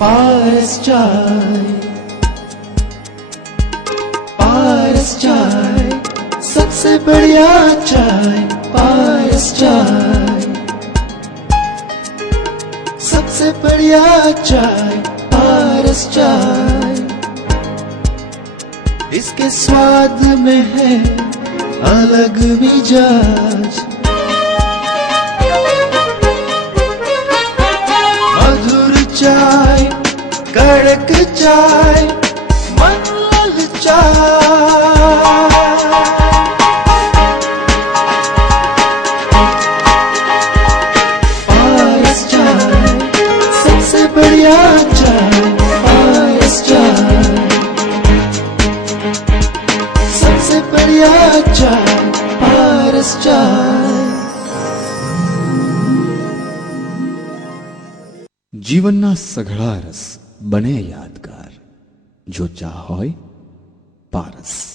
पारस चाय, पारस चाय, सबसे बढ़िया चाय। पारस चाय, सबसे बढ़िया चाय। पारस चाय, इसके स्वाद में है अलग मिजाज। मधुर चाय, कड़क चाय, मन ललचाए। पारस चाय, सबसे बढ़िया चाय। पारस चाय, सबसे बढ़िया चाय। पारस चाय। જીવનના સઘળા રસ બને યાદગાર, જો ચા હોય પારસ।